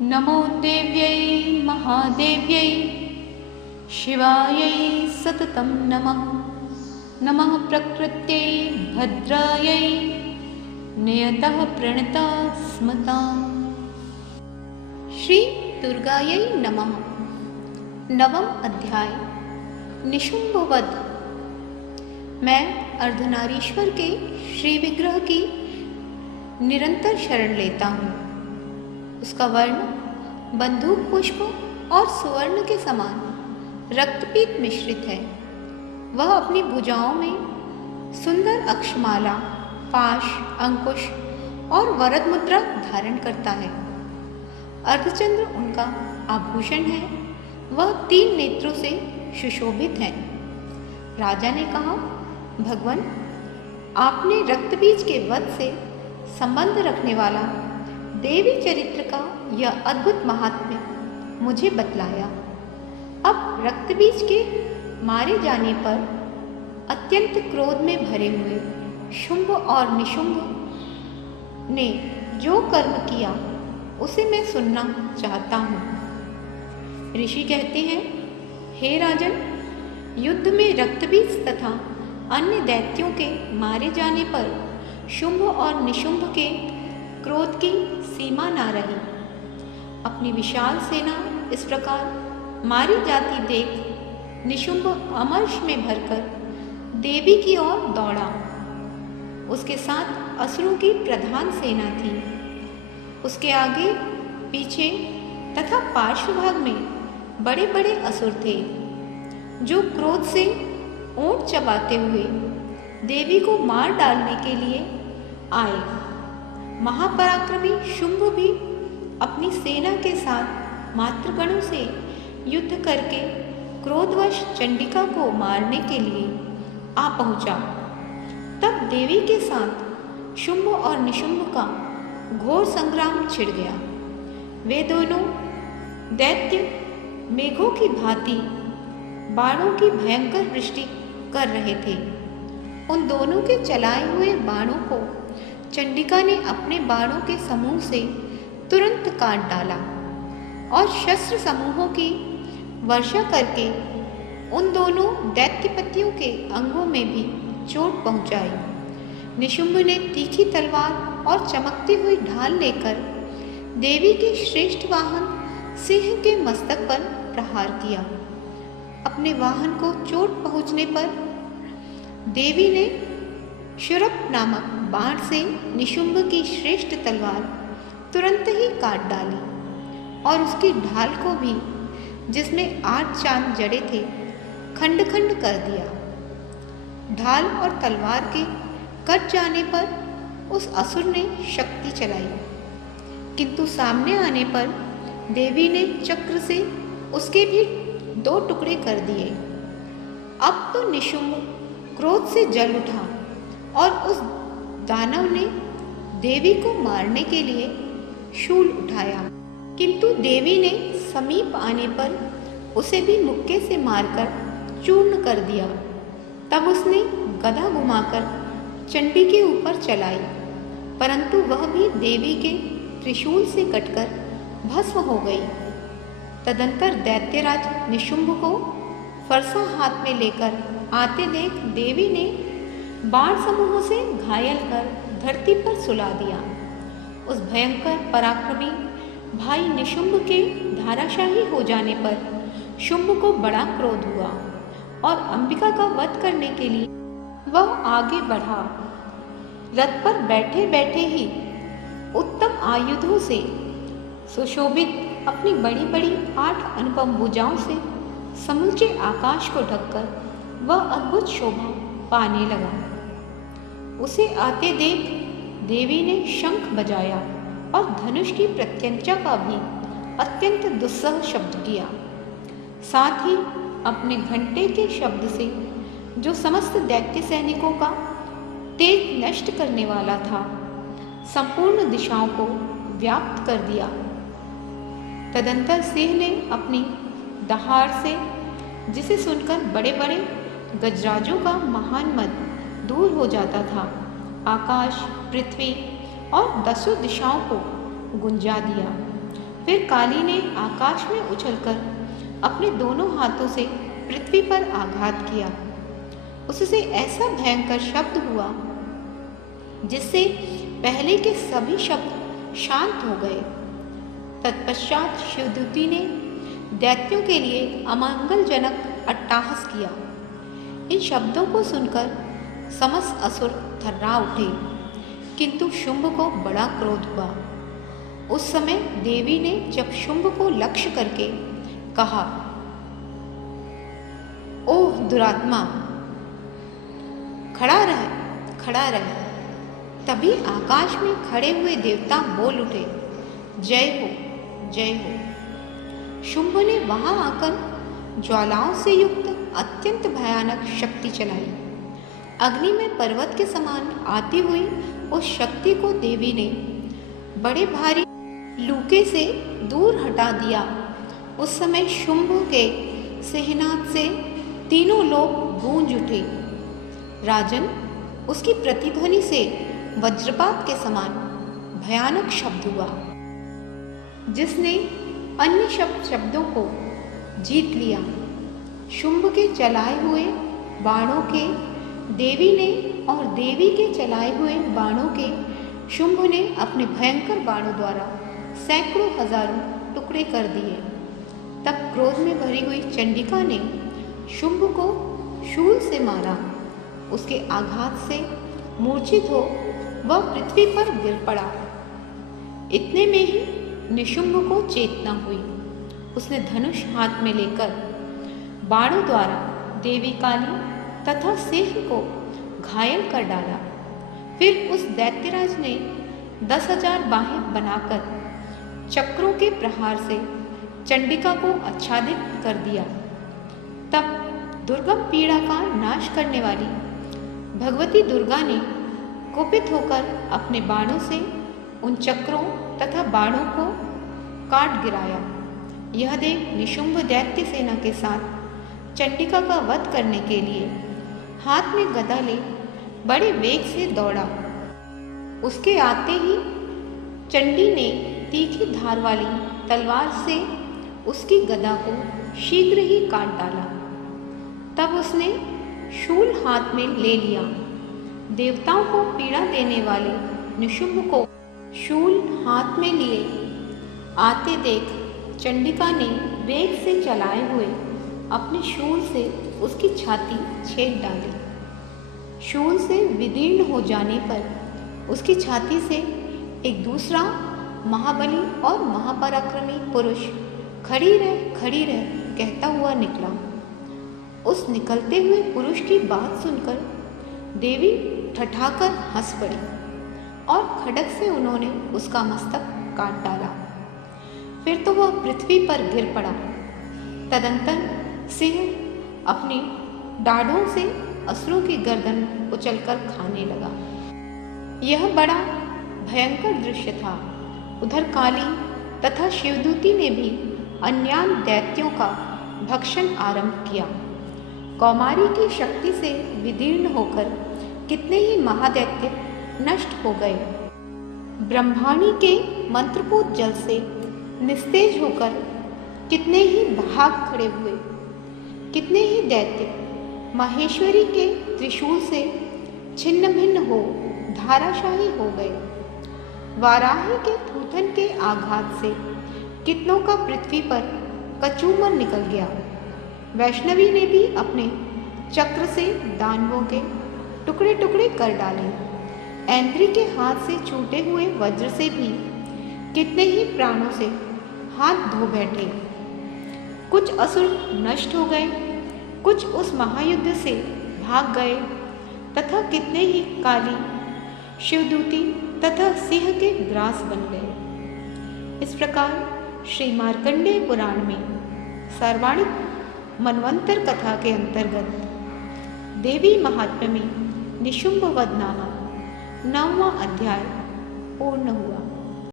नमो देव्यै महादेव्यै शिवायै सततं नमः। नमः प्रकृत्यै भद्रायै नियतः प्रणता स्मताम्। श्री दुर्गायै नमः। नवम अध्याय निशुंभवध। मैं अर्धनारीश्वर के श्री विग्रह की निरंतर शरण लेता हूँ। उसका वर्ण बंदूक पुष्प और सुवर्ण के समान रक्तपीत मिश्रित है। वह अपनी भुजाओं में सुंदर अक्षमाला, पाश, अंकुश और वरद मुद्रा धारण करता है। अर्धचंद्र उनका आभूषण है। वह 3 नेत्रों से सुशोभित है। राजा ने कहा, भगवान, आपने रक्तबीज के वध से संबंध रखने वाला देवी चरित्र का यह अद्भुत महात्म्य मुझे बतलाया। अब रक्तबीज के मारे जाने पर अत्यंत क्रोध में भरे हुए शुंभ और निशुंभ ने जो कर्म किया उसे मैं सुनना चाहता हूँ। ऋषि कहते हैं, हे राजन, युद्ध में रक्तबीज तथा अन्य दैत्यों के मारे जाने पर शुंभ और निशुंभ के क्रोध की सीमा ना रही। अपनी विशाल सेना इस प्रकार मारी जाती देख निशुंभ अमर्ष में भरकर देवी की ओर दौड़ा। उसके साथ असुरों की प्रधान सेना थी। उसके आगे पीछे तथा पार्श्वभाग में बड़े बड़े असुर थे, जो क्रोध से ओंठ चबाते हुए देवी को मार डालने के लिए आए। महापराक्रमी शुंभ भी अपनी सेना के साथ मातृगणों से युद्ध करके क्रोधवश चंडिका को मारने के लिए आ पहुंचा। तब देवी के साथ शुंभ और निशुंभ का घोर संग्राम छिड़ गया। वे दोनों दैत्य मेघों की भांति बाणों की भयंकर वृष्टि कर रहे थे। उन दोनों के चलाए हुए बाणों को चंडिका ने अपने बाणों के समूह से तुरंत काट डाला और शस्त्र समूहों की वर्षा करके उन दोनों दैत्यपतियों के अंगों में भी चोट पहुंचाई। निशुंभ ने तीखी तलवार और चमकती हुई ढाल लेकर देवी के श्रेष्ठ वाहन सिंह के मस्तक पर प्रहार किया। अपने वाहन को चोट पहुंचने पर देवी ने शुरप नामक बाण से निशुंभ की श्रेष्ठ तलवार तुरंत ही काट डाली और उसकी ढाल को भी, जिसमें 8 चांद जड़े थे, खंड खंड कर दिया। ढाल और तलवार के कट जाने पर उस असुर ने शक्ति चलाई, किंतु सामने आने पर देवी ने चक्र से उसके भी 2 टुकड़े कर दिए। अब तो निशुंभ क्रोध से जल उठा और उस दानव ने देवी को मारने के लिए शूल उठाया, किंतु देवी ने समीप आने पर उसे भी मुक्के से मारकर चूर्ण कर दिया। तब उसने गदा घुमाकर चंडी के ऊपर चलाई, परंतु वह भी देवी के त्रिशूल से कटकर भस्म हो गई। तदंतर दैत्यराज निशुंभ को फरसा हाथ में लेकर आते देख देवी ने बाण समूहों से घायल कर धरती पर सुला दिया। उस भयंकर पराक्रमी भाई निशुंभ के धाराशाही हो जाने पर शुंभ को बड़ा क्रोध हुआ और अंबिका का वध करने के लिए वह आगे बढ़ा। रथ पर बैठे बैठे ही उत्तम आयुधों से सुशोभित अपनी बड़ी बड़ी 8 अनुपम भुजाओं से समूचे आकाश को ढककर वह अद्भुत शोभा पाने लगा। उसे आते देख देवी ने शंख बजाया और धनुष की प्रत्यंचा का भी अत्यंत दुस्सह शब्द किया। साथ ही अपने घंटे के शब्द से, जो समस्त दैत्य सैनिकों का तेज नष्ट करने वाला था, संपूर्ण दिशाओं को व्याप्त कर दिया। तदंतर सिंह ने अपनी दहाड़ से, जिसे सुनकर बड़े बड़े गजराजों का महान मद दूर हो जाता था, आकाश, पृथ्वी और 10 दिशाओं को गुंजा दिया। फिर काली ने आकाश में उछलकर अपने दोनों हाथों से पृथ्वी पर आघात किया। उससे ऐसा भयंकर शब्द हुआ जिससे पहले के सभी शब्द शांत हो गए। तत्पश्चात शिवदूती ने दैत्यों के लिए अमंगलजनक अट्टहास किया। इन शब्दों को सुनकर समस्त असुर थर्रा उठे, किंतु शुंभ को बड़ा क्रोध हुआ। उस समय देवी ने जब शुंभ को लक्ष्य करके कहा, ओह दुरात्मा, खड़ा रह, खड़ा रह। तभी आकाश में खड़े हुए देवता बोल उठे, जय हो, जय हो। शुंभ ने वहां आकर ज्वालाओं से युक्त अत्यंत भयानक शक्ति चलाई। अग्नि में पर्वत के समान आती हुई उस शक्ति को देवी ने बड़े भारी लूके से दूर हटा दिया। उस समय शुंभ के सिंहनाद से तीनों लोग गूंज उठे। राजन, उसकी प्रतिध्वनि से वज्रपात के समान भयानक शब्द हुआ, जिसने अन्य शब्दों को जीत लिया। शुंभ के चलाए हुए बाणों के देवी ने और देवी के चलाए हुए बाणों के शुंभ ने अपने भयंकर बाणों द्वारा सैकड़ों हजारों टुकड़े कर दिए। तब क्रोध में भरी हुई चंडिका ने शुंभ को शूल से मारा। उसके आघात से मूर्छित हो वह पृथ्वी पर गिर पड़ा। इतने में ही निशुंभ को चेतना हुई। उसने धनुष हाथ में लेकर बाणों द्वारा देवी काली तथा सिंह को घायल कर डाला। फिर उस दैत्यराज ने 10,000 बाहें बनाकर चक्रों के प्रहार से चंडिका को आच्छादित कर दिया। तब दुर्गम पीड़ा का नाश करने वाली भगवती दुर्गा ने कुपित होकर अपने बाणों से उन चक्रों तथा बाणों को काट गिराया। यह देख निशुंभ दैत्य सेना के साथ चंडिका का वध करने के लिए हाथ में गदा ले बड़े वेग से दौड़ा। उसके आते ही चंडी ने तीखी धार वाली तलवार से उसकी गदा को शीघ्र ही काट डाला। तब उसने शूल हाथ में ले लिया। देवताओं को पीड़ा देने वाले निशुंभ को शूल हाथ में लिए आते देख चंडिका ने वेग से चलाए हुए अपने शूल से उसकी छाती छेद डाली। शूल से विदीर्ण हो जाने पर उसकी छाती से एक दूसरा महाबली और महापराक्रमी पुरुष खड़ी रह कहता हुआ निकला। उस निकलते हुए पुरुष की बात सुनकर देवी ठठाकर हंस पड़ी और खड्ग से उन्होंने उसका मस्तक काट डाला। फिर तो वह पृथ्वी पर गिर पड़ा। तदंतर सिंह अपनी डाढ़ों से असुरों की गर्दन उचलकर खाने लगा। यह बड़ा भयंकर दृश्य था। उधर काली तथा शिवदूती ने भी अन्यान दैत्यों का भक्षण आरंभ किया। कौमारी की शक्ति से विदीर्ण होकर कितने ही महादैत्य नष्ट हो गए। ब्रह्माणी के मंत्रपूत जल से निस्तेज होकर कितने ही भाग खड़े हुए। कितने ही दैत्य माहेश्वरी के त्रिशूल से छिन्न भिन्न हो धाराशाही हो गए। वाराही के थूथन के आघात से कितनों का पृथ्वी पर कचूमर निकल गया। वैष्णवी ने भी अपने चक्र से दानवों के टुकड़े टुकड़े कर डाले। ऐन्द्री के हाथ से छूटे हुए वज्र से भी कितने ही प्राणों से हाथ धो बैठे। कुछ असुर नष्ट हो गए, कुछ उस महायुद्ध से भाग गए तथा कितने ही काली शिवदूती तथा सिंह के ग्रास बन गए। इस प्रकार श्री मार्कंडेय पुराण में सर्वाणिक मनवंतर कथा के अंतर्गत देवी महात्म्य में निशुंभ वध नामक 9वां अध्याय पूर्ण हुआ।